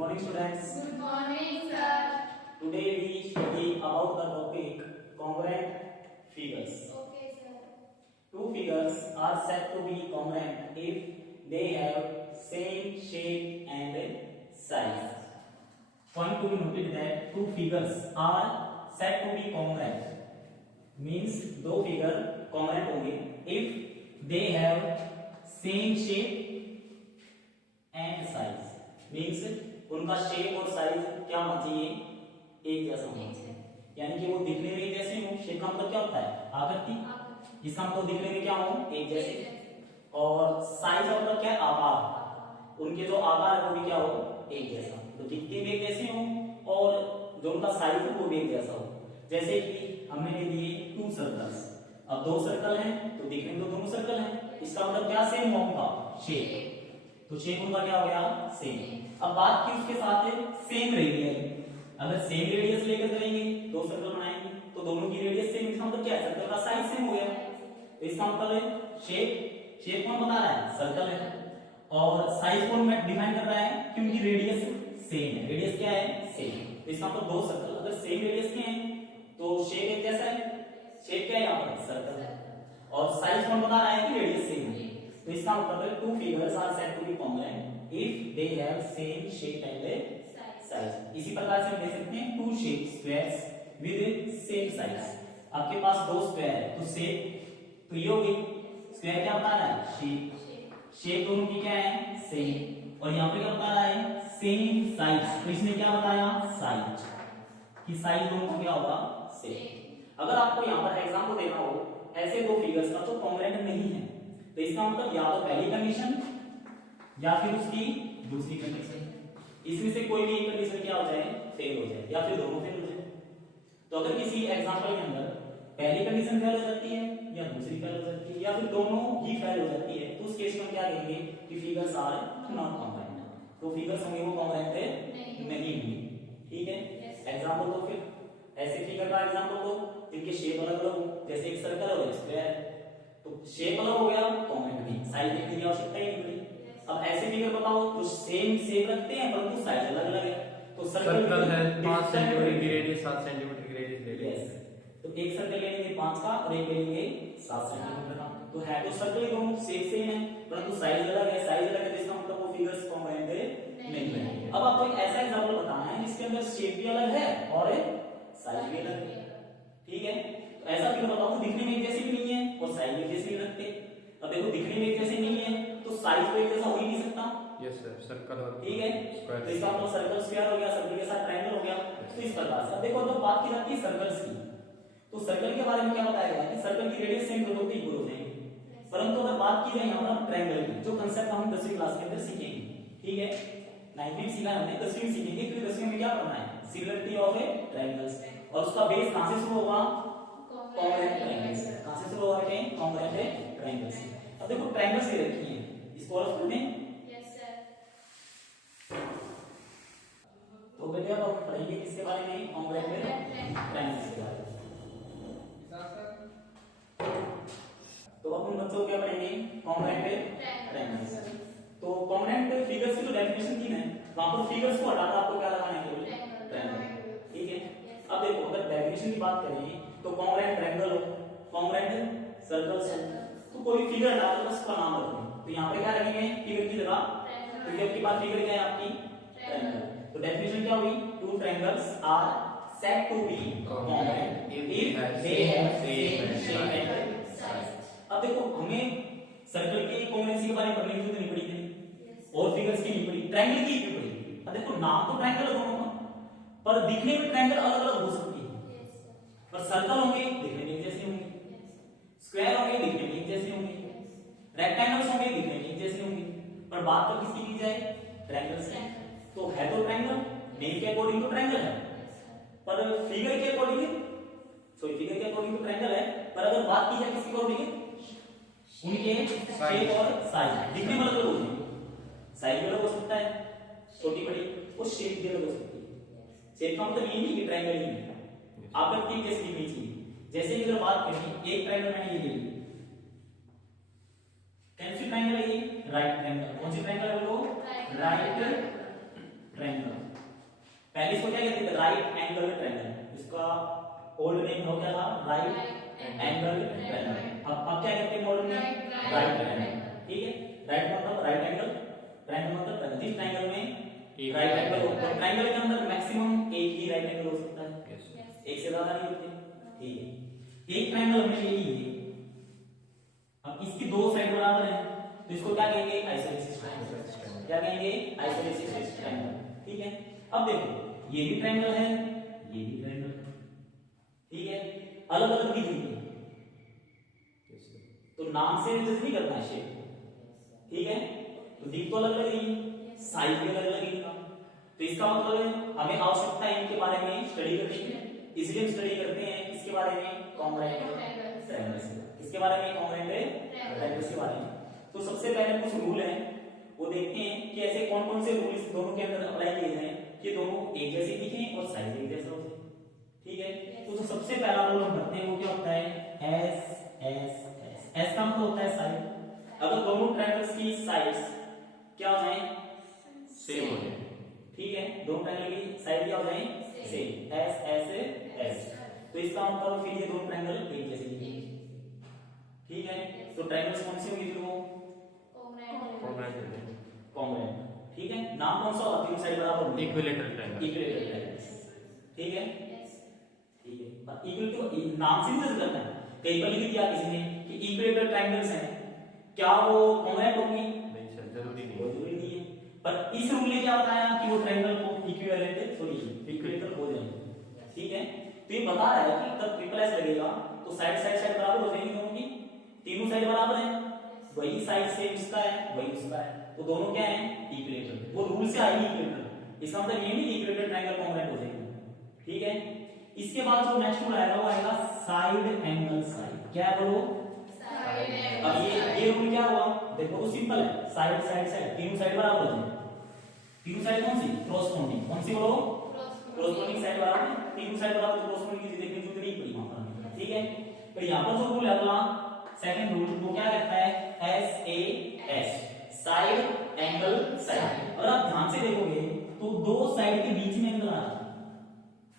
morning students. Good morning, sir. Today we study about the topic congruent figures. Okay, sir. Two figures are said to be congruent if they have same shape and size. Point to be noted that two figures are said to be congruent means दो figure congruent होंगे if they have same shape and size. Means उनका shape और size क्या होना चाहिए, एक जैसा होना चाहिए, यानी कि वो दिखने में एक जैसे हो। शेप का मतलब क्या होता है, आकृति। इसका मतलब दिखने में क्या हो, एक जैसे। और साइज का मतलब क्या है, आकार। उनके जो आकार है वो भी क्या हो, एक जैसा। तो दिखते भी एक जैसे हो और जो उनका साइज है वो भी एक जैसा हो। जैसे कि हमने ले लिए टू सर्कल्स। अब दो सर्कल हैं तो दिखने में तो दोनों सर्कल हैं, इसका मतलब क्या सेम होगा, शेप। तो शेप उनका क्या हो गया, सेम। अब बात की उसके साथ सेम रेडियस। अगर सेम रेडियस लेकर करेंगे, दो सर्कल बनाएंगे तो दोनों की रेडियस सेम, इसका मतलब क्या है, सर्कल का साइज सेम हो गया। तो इसका मतलब है शेप कौन बता रहा है, सर्कल है, और साइज कौन डिफाइन कर रहा है कि उनकी रेडियस सेम है। रेडियस क्या है, सेम। तो इसका मतलब दो सर्कल अगर सेम रेडियस के हैं तो शेप एक जैसा है। शेप क्या है यहाँ पर, सर्कल, और साइज कौन बता रहा है कि रेडियस सेम है। तो इसका मतलब है two figures are said to be congruent if they have same shape and size. इसी प्रकार से हम ले सकते हैं two shape squares with same size. आपके पास दो स्क्वायर है तो शेप तो ये होगी, स्क्वायर क्या बता रहा है, शेप। शेप दोनों की क्या है, सेम, और यहाँ पे क्या बता रहा है, सेम साइज। तो इसने क्या बताया, साइज, कि साइज दोनों का क्या होगा, सेम। अगर आपको यहाँ पर एग्जांपल देना हो ऐसे दो फिगर्स का जो कॉन्ग्रुएंट नहीं है, तो इसका मतलब या तो पहली कंडीशन या फिर उसकी दूसरी कंडीशन, इसमें से कोई भी एक कंडीशन क्या हो जाए, फेल हो जाए, या फिर दोनों फेल हो जाए। तो अगर किसी एग्जांपल के अंदर पहली कंडीशन फेल हो जाती है या दूसरी फेल हो जाती है या फिर दोनों ही फेल हो जाती है, तो उस केस में क्या कहेंगे कि फिगर्स आर नॉट कॉन्ग्रुएंट। तो फिगर्स होंगे वो कॉन्ग्रुएंट नहीं होंगे। ठीक है, एग्जांपल दो, फिर ऐसे फिगर का एग्जांपल दो जिनके शेप अलग अलग हो, जैसे एक सर्कल और स्क्वायर। तो शेप अलग हो गया, कॉन्ग्रुएंट नहीं, साइज देखने की आवश्यकता ही नहीं पड़ी। अब ऐसे फिगर बताओ जो सेम शेप रखते हैं परंतु साइज अलग अलग है। तो सर्कल है 5 सेंटीमीटर की रेडियस, 7 सेंटीमीटर की रेडियस ले लेंगे। तो एक सर्कल लेंगे 5 का और एक लेंगे 7 सेंटीमीटर का। तो है तो सर्कल ही दोनों सेम है परंतु साइज अलग है, साइज अलग है, तो इसका मतलब वो फिगर्स कॉन्ग्रुएंट नहीं है। अब आपको एक ऐसा एग्जांपल बताना है जिसके अंदर शेप भी अलग है और साइज भी अलग है। ठीक है, तो ऐसा फिगर बताओ तो दिखने में एक जैसे भी नहीं है और साइज भी जैसे नहीं रखते। अब देखो दिखने में एक जैसे नहीं है तो साइज तो एक जैसा हो ही नहीं सकता। यस सर, सर्कल और ठीक है, तो इसका मतलब सर्कल स्क्वायर हो गया, सर्कल के साथ ट्रायंगल हो गया। तो इस प्रकार से अब देखो जब बात की जाती है सर्कल्स की, तो सर्कल के बारे में क्या बताया गया है कि सर्कल की रेडियस सेम दोनों की इक्वल हो जाएगी। परंतु अगर बात की जाए यहाँ पर ट्रायंगल की, जो कांसेप्ट हम 10वीं क्लास के अंदर सीखेंगे, ठीक है, 9वीं में सीखा हमने, 10वीं में सीखेंगे। फिर 10वीं में क्या पढ़ना है, सिमिलरिटी ऑफ ए ट्रायंगल्स, और उसका बेस कहां से शुरू होगा, कॉन्ग्रुएंट ट्रायंगल्स। कहां से शुरू होगा, कॉन्ग्रुएंट ट्रायंगल्स। अब देखो ट्रायंगल्स दे रखी है, इसको और पढ़ने। Yes sir. तो बेटे अब हम पढ़ेंगे किसके बारे में, कॉन्ग्रुएंट ट्रायंगल्स के बारे में। तो अब हम बच्चों क्या पढ़ेंगे, कॉन्ग्रुएंट ट्रायंगल्स। तो कॉन्ग्रुएंट फिगर्स की जो डेफिनेशन थी ना, वहां पर फिगर्स को हटाकर आपको क्या लगाना है, केवल ट्रायंगल। ठीक है, अब देखो अगर डेफिनेशन की बात करें तो कॉन्ग्रुएंट ट्रायंगल हो, कॉन्ग्रुएंट सर्कल्स हो, तो कोई फिगर हटाकर बस उसका नाम रख दें। तो यहाँ पे क्या रखेंगे, फिगर की जगह, क्योंकि आपके पास फिगर क्या है, आपकी ट्रायंगल। तो डेफिनेशन क्या हुई, two triangles are said to be congruent if they have same shape and size। अब देखो हमें सर्कल की कॉन्ग्रुएंसी के बारे में पढ़ने की जरूरत नहीं पड़ी थी, और फिगर्स की नहीं पड़ी, ट्रायंगल की भी पड़ी। अब देखो नाम तो ट्रायंगल दोनों का, पर दिखने में ट्रायंगल अलग अलग हो सकती है। पर सर्कल होंगे दिखने में एक जैसे होंगे, स्क्वायर होंगे दिखने में एक जैसे होंगे, रेक्टेंगल्स होंगे दिखने में एक जैसे होंगे। पर बात तो किसकी की जाए, ट्रायंगल्स की। तो है तो ट्रायंगल, नेम के अकॉर्डिंग तो ट्रायंगल है, पर फिगर के अकॉर्डिंग, सॉरी फिगर के अकॉर्डिंग तो ट्रायंगल है, पर अगर बात की जाए किसके अकॉर्डिंग, उनके शेप और साइज दिखने में अलग हो जाएंगे। साइज अलग हो सकता है छोटी बड़ी, और शेप भी अलग हो सकती है। शेप का मतलब ये नहीं कि ट्रायंगल ही है, आकृति कैसी दिखनी चाहिए। जैसे कि अगर बात करें, एक ट्रायंगल मैंने ये ले लिया, कैसी ट्रायंगल है ये, राइट ट्रायंगल। कौन सी ट्रायंगल है वो, राइट ट्रायंगल। पहले इसको क्या कहते थे, राइट एंगल ट्रायंगल, इसका ओल्ड नेम हो क्या था, राइट एंगल ट्रायंगल। अब क्या कहते हैं मॉडर्न में, राइट ट्रायंगल। ठीक है, राइट मतलब राइट एंगल, ट्रायंगल मतलब ट्रायंगल, जिस ट्रायंगल में राइट एंगल हो, और ट्रायंगल के अंदर मैक्सिमम एक ही राइट एंगल हो सकता है, एक से ज्यादा नहीं होते। ठीक है, एक ट्रायंगल हमने ले ली है, अब इसकी दो साइड बराबर है तो इसको क्या कहेंगे, आइसोसेलेस ट्रायंगल। क्या कहेंगे, आइसोसेलेस ट्रायंगल। ठीक है, अब देखो ये भी ट्रायंगल है, ये भी ट्रायंगल है, ठीक है, अलग अलग दिख रही है तो नाम से जज नहीं करना है शेप को। ठीक है, तो दिख तो अलग अलग है, साइज भी अलग अलग है, तो इसका मतलब है हमें आवश्यकता है इनके बारे में स्टडी करने की, इसलिए हम स्टडी करते हैं इसके बारे में, कॉन्ग्रुएंट ट्रायंगल्स। इसके बारे में, कॉन्ग्रुएंट ट्रायंगल्स के बारे में। तो सबसे पहले कुछ रूल हैं वो देखते हैं कि ऐसे कौन कौन से रूल इस दोनों के अंदर अप्लाई किए जाएं कि दोनों एक जैसे दिखें और साइज एक जैसा हो जाए। ठीक है, तो जो सबसे पहला रूल हम करते हैं वो क्या होता है, एस एस एस। एस का मतलब होता है साइड। अगर दोनों ट्रायंगल्स की साइड्स क्या हो जाए, सेम हो जाए। ठीक है, दोनों ट्रायंगल की साइड क्या हो जाए, सेम, एस एस एस। तो इसका मतलब फिर ये दोनों ट्रायंगल एक जैसे दिखेंगे। ठीक है, तो ट्रायंगल्स कौन से होंगे फिर वो, कॉन्ग्रुएंट। ठीक है, नाम कौन सा होगा, तीनों साइड बराबर होंगे, इक्विलैटरल ट्रायंगल। Equilateral triangles. ठीक है, ठीक है, पर इक्वल तो नाम से नहीं जज करना है, कहीं पर लिख दिया किसी ने कि इक्विलैटरल ट्रायंगल्स हैं, क्या वो कॉन्ग्रुएंट होंगी, नहीं सर, जरूरी नहीं वो जरूरी नहीं है, पर इस रूल ने क्या बताया कि वो ट्रायंगल को इक्विवेलेंट, सॉरी इक्विलैटरल हो जाएंगे। ठीक है, तो ये बता रहा है कि जब ट्रिपल एस लगेगा तो साइड साइड साइड बराबर हो जाएंगी दोनों की, तीनों साइड बराबर है, वही साइड सेम इसका है वही उसका है, तो दोनों क्या है, इक्विलैटरल। वो रूल से आएगी इक्विलैटरल, इसका मतलब ये नहीं कि इक्विलैटरल ट्रायंगल कॉन्ग्रुएंट हो जाएगी। ठीक है, इसके बाद जो नेक्स्ट रूल आएगा वो आएगा साइड एंगल साइड। क्या है बोलो, अब ये रूल क्या हुआ, देखो तो सिंपल है, साइड साइड साइड, तीनों साइड बराबर हो जाएंगे। तीनों साइड कौन सी, क्रॉसपोंडिंग, कौन सी बोलो, क्रॉसपोंडिंग साइड बराबर, तीनों साइड बराबर तो क्रॉसपोंडिंग की देखने जो तरीके वहां पर। ठीक है, तो यहां पर जो रूल है अगला सेकंड रूल वो क्या कहता है, S A S, side angle side. और आप ध्यान से देखोगे तो दो साइड के बीच में एंगल आ रहा है,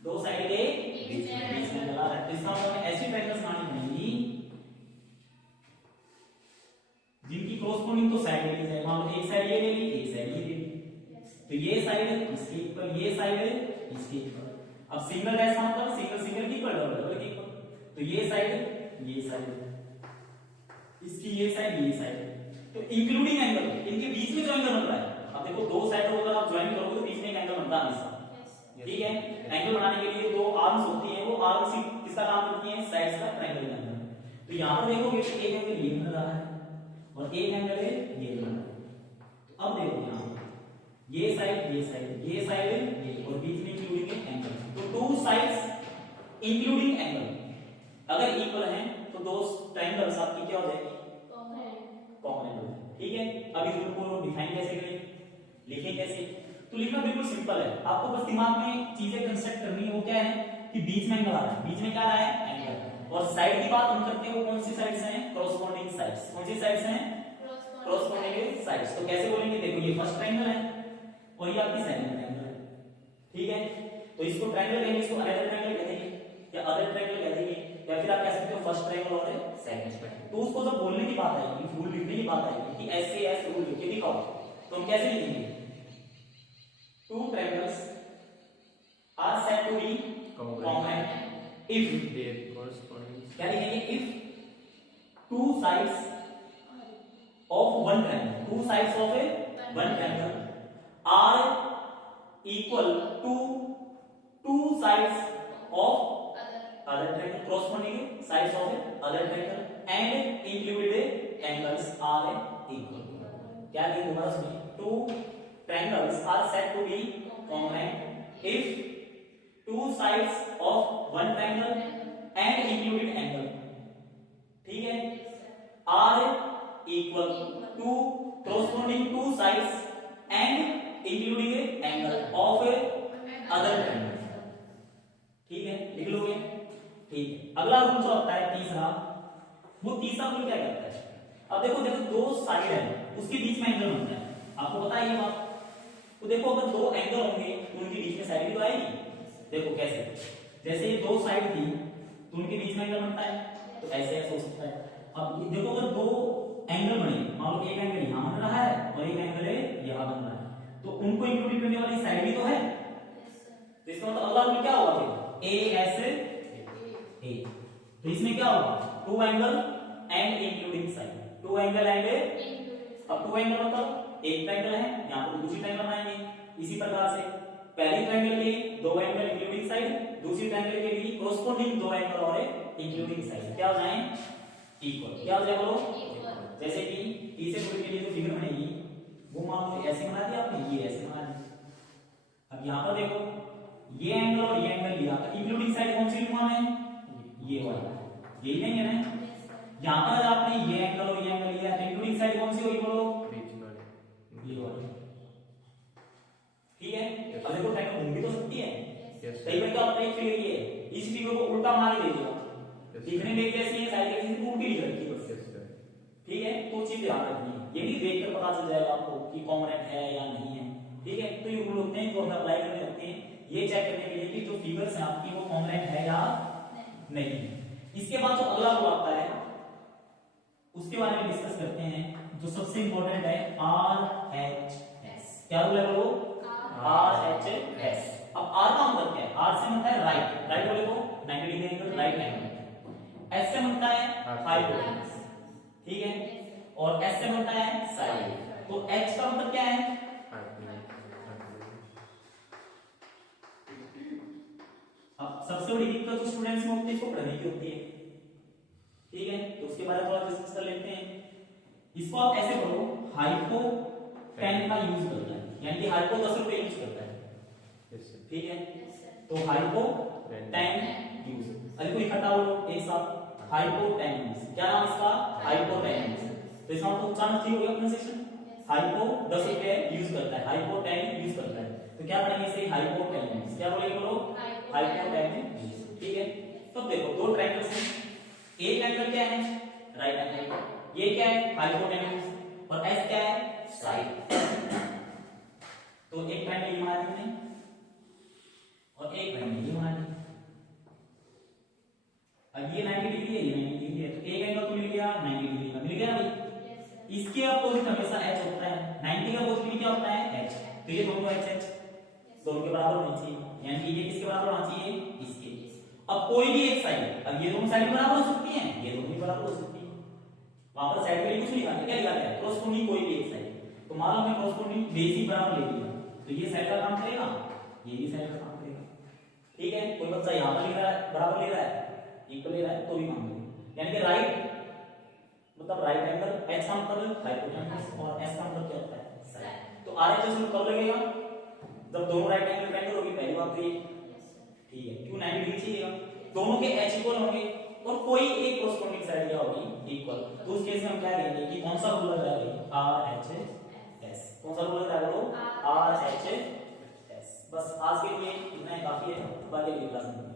दो साइड के बीच में एंगल आ रहा है, तो इसका मतलब ऐसी ट्रायंगल्स बनानी पड़ेंगी जिनकी क्रॉसपोंडिंग तो साइड ले जाए, मान लो एक साइड ये ले ली, एक साइड ये ले ली, तो ये साइड इसके इक्वल, ये साइड इसके इक्वल। अब सिंगल डैश का मतलब सिंगल सिंगल की इक्वल, डबल डबल की इक्वल, तो ये साइड इसकी ये साइड, तो इंक्लूडिंग एंगल, इनके बीच में जो एंगल बन रहा है, अब देखो दो साइड को अगर आप ज्वाइन करोगे तो बीच में एक एंगल बनता है हमेशा। ठीक है, एंगल बनाने के लिए दो आर्म्स होती हैं, वो आर्म्स किसका काम करती हैं, साइड्स का ट्रायंगल का एंगल। तो यहां पर देखोगे तो एक एंगल ये बन रहा है और एक एंगल है ये बन रहा है। तो अब देखो यहां ये साइड ये और बीच में इंक्लूडिंग एंगल, तो टू साइड्स इंक्लूडिंग एंगल अगर इक्वल हैं तो दो ट्रायंगल्स आपकी क्या हो जाएगी, कॉन्ग्रुएंट हो जाएगी। ठीक है, अब इस रूल को डिफाइन कैसे करें, लिखें कैसे, तो लिखना बिल्कुल सिंपल है, आपको बस दिमाग में चीजें कंस्ट्रक्ट करनी है। वो क्या है कि बीच में एंगल आ रहा है, बीच में क्या आ रहा है, एंगल, और साइड की बात हम करते हैं वो कौन सी साइड्स हैं, क्रॉसपोंडिंग साइड्स। कौन सी साइड्स हैं, क्रॉसपोंडिंग साइड्स। तो कैसे बोलेंगे, देखो ये फर्स्ट ट्रायंगल है और ये आपकी सेकंड ट्रायंगल है। ठीक है, तो इसको ट्रायंगल कहेंगे, इसको अनदर ट्रायंगल कह देंगे या अदर ट्रायंगल कह देंगे, या फिर आप कह सकते हो फर्स्ट ट्रायंगल और सेकंड ट्रायंगल। तो उसको जब बोलने की बात आएगी, रूल लिखने की बात आएगी कि ऐसे ऐसे रूल लिख के दिखाओ, तो हम कैसे लिखेंगे, two triangles are said to be congruent if their corresponding, क्या लिखेंगे, if two sides of one triangle, two sides of a one triangle are equal to two sides of other triangle, corresponding sides of other triangle and included angles are equal. क्या लिखेंगे दोबारा सुनिए, two triangles are said to be congruent if two sides of one triangle and included angle, ठीक है, are equal to corresponding two sides and including angle of other triangle. ठीक है, लिख लोगे, ठीक है। अगला रूल जो आता है तीसरा, वो तीसरा रूल क्या कहता है, अब देखो जब दो साइड है उसके बीच में एंगल बनता है, आपको पता है ये बात। तो देखो अगर दो एंगल होंगे तो उनके बीच में साइड भी तो आएगी। देखो कैसे, जैसे ये दो साइड थी तो उनके बीच में एंगल बनता है, तो ऐसे ऐसे हो सकता है। अब देखो अगर दो एंगल बने, मान लो एक एंगल यहाँ बन रहा है और एक एंगल यहाँ बन रहा है, तो उनको इंक्लूड करने वाली साइड भी तो है। तो इसका मतलब अगला रूल क्या होगा फिर, ए एस ए। तो इसमें क्या होगा, two angle and including side, two angle and. अब टू एंगल मतलब एक ट्रायंगल है, यहाँ पर दूसरी ट्रायंगल बनाएंगे इसी प्रकार से। पहली ट्रायंगल के लिए दो एंगल इंक्लूडिंग साइड, दूसरी ट्रायंगल के लिए कोरस्पोंडिंग दो एंगल और इंक्लूडिंग साइड क्या हो जाए, इक्वल। क्या हो जाए बोलो, जैसे कि तीसरे रूल के लिए जो फिगर बनेगी वो मान लो ऐसे बना दिया आपने, ये ऐसे बना दिया। अब यहाँ पर देखो ये एंगल और ये एंगल लिया, इंक्लूडिंग साइड कौन सी लूंगा मैं, ये वाला, यही लेंगे ना। यहाँ पर आपने ये एंगल और ये एंगल लिया तो इंक्लूडिंग साइड कौन सी होगी बोलो, ये वाली। ठीक है, अब देखो ट्रायंगल घूम भी तो सकती है। कई बार क्या होता है, फिगर ये इस फिगर को उल्टा बना के दे दिया, दिखने में जैसे ये साइड की उल्टी लिख रखी है। ठीक है, तो चीज याद रखनी है, ये भी देखकर पता चल जाएगा आपको कि कॉन्ग्रुएंट है या नहीं है। ठीक है, तो ये रूल होते हैं जो हमें अप्लाई करने होते हैं ये चेक करने के लिए कि जो फिगर्स हैं आपकी वो कॉन्ग्रुएंट है या नहीं। इसके बाद जो अगला रूल आता है उसके बारे में डिस्कस करते हैं, जो सबसे इंपॉर्टेंट है RHS। क्या रूल है बोलो, RHS। अब R का मतलब क्या है, R से मतलब है राइट, राइट बोले तो 90 degree angle right angle. S से मतलब है हाइपोटेन्यूज, ठीक है, और S से मतलब है साइड। तो H का मतलब क्या है, अब सबसे बड़ी दिक्कत जो स्टूडेंट्स में होती है इसको पढ़ने की होती है। ठीक है, तो उसके बारे में थोड़ा डिस्कस कर लेते हैं। इसको आप ऐसे पढ़ो, हाइपो 10 का यूज करता है, यानी कि हाइपो 10 रुपए यूज करता है। ठीक है, तो हाइपो 10 यूज, अरे कोई इकट्ठा बोलो एक साथ, हाइपो 10 यूज। क्या नाम इसका, हाइपो 10 यूज। तो इसका मतलब उच्चारण ठीक हो गया प्रोनाउंसिएशन, हाइपो 10 रुपए यूज करता है, हाइपो 10 यूज करता है। तो क्या पढ़ेंगे इसे, हाइपो 10 यूज। क्या बोलेंगे बोलो, हाइपो 10 यूज। ठीक है, तो देखो दो ट्रायंगल्स हैं, एक एंगल क्या है, राइट एंगल, ये क्या है, हाइपोटेन्यूज, और एस क्या है, साइड। तो एक ट्रायंगल ये बना दिया हमने और एक ट्रायंगल ये बना दिया। अब ये 90 डिग्री है, ये 90 डिग्री है, तो एक एंगल तो मिल गया 90 डिग्री का, मिल गया भाई। इसके अपोजिट हमेशा h होता है, 90 का अपोजिट क्या होता है, h। तो ये दोनों h दोनों के बराबर होनी चाहिए, यानी कि ये किसके बराबर होना चाहिए, इसके। अब कोई भी एक साइड, अब ये दोनों साइड बराबर हो सकती हैं, ये दोनों भी बराबर हो सकती हैं। वहां पर साइड के लिए कुछ नहीं लिखा है, क्या लिखा है, क्रॉसपोंडिंग कोई भी एक साइड। तो मान लो हमने क्रॉसपोंडिंग बेसिक बराबर ले लिया, तो ये साइड का काम करेगा, ये भी साइड का काम करेगा। ठीक है, कोई बच्चा यहां पर लिख रहा है बराबर ले रहा है, इक्वल ले रहा है, तो भी काम करेगा। यानी कि राइट मतलब राइट एंगल, h का मतलब हाइपोटेन्यूज और s का मतलब क्या होता है, साइड। तो RHS रूल कब लगेगा, जब दोनों राइट एंगल ट्रायंगल होगी, पहली बात तो ये। ठीक है, क्यों 90 डिग्री चाहिएगा, दोनों के h इक्वल होंगे और कोई एक कोरस्पोंडिंग साइड क्या होगी, इक्वल। तो उस केस में हम क्या करेंगे कि कौन सा रूल लग रहा है, RHS। कौन सा रूल लग रहा है बोलो, RHS। बस आज के लिए इतना ही काफी है, बाकी अगली क्लास में